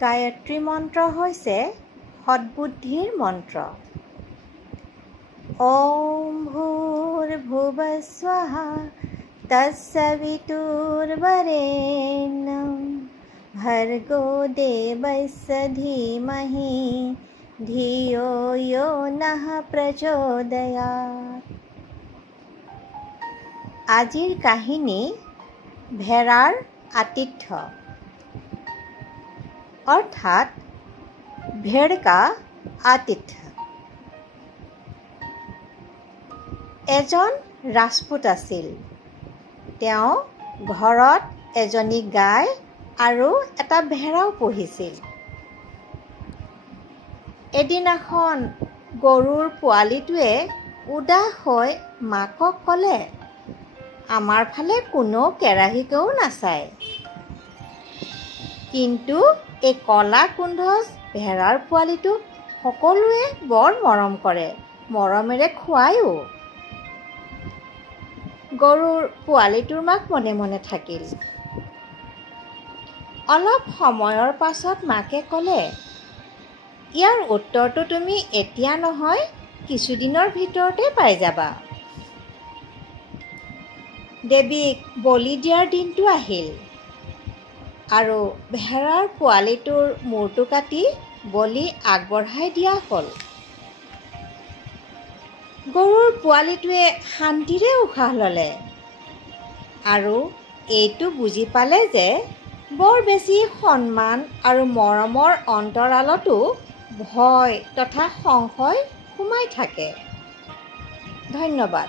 গায়ত্ৰী মন্ত্ৰ হৈছে সদ্বুদ্ধিৰ মন্ত্ৰ। ওম ভূৰ্ভুৱঃস্বঃ তৎসবিতুৰ্বৰেণ্যং ভৰ্গো দেৱস্য ধীমহি ধিয়ো য়ো নঃ প্ৰচোদয়াৎ। আজিৰ কাহিনী ভেড়াৰ আতিথ্য, অৰ্থাৎ भेड़ का आतिथ्य। এজন ৰাজপুত আছিল। তেওঁ ঘৰত এজনী গাই আৰু এটা ভেড়াও পুহিছিল। এদিনাখন গৰুৰ পোৱালিটোৱে উদাস হৈ মাকক ক'লে, আমাৰ ফালে কোনো কেৰাহীকেও নাচায়, কিন্তু এই কলা কুন্ধজ ভেড়াৰ পোৱালিটোক সকলোৱে বৰ মৰম কৰে, মৰমেৰে খুৱায়ো। গৰুৰ পোৱালিটোৰ মাক মনে মনে থাকিল। অলপ সময়ৰ পাছত মাকে ক'লে, ইয়াৰ উত্তৰটো তুমি এতিয়া নহয়, কিছুদিনৰ ভিতৰতে পাই যাবা। দেৱীক বলি দিয়াৰ দিনটো আহিল আৰু ভেড়াৰ পোৱালিটোৰ মূৰটো কাটি বলি আগবঢ়াই দিয়া হ'ল। গৰুৰ পোৱালিটোৱে শান্তিৰে উশাহ ল'লে আৰু এইটো বুজি পালে যে বৰ বেছি সন্মান আৰু মৰমৰ অন্তৰালতো ভয় তথা সংশয় সোমাই থাকে। ধন্যবাদ।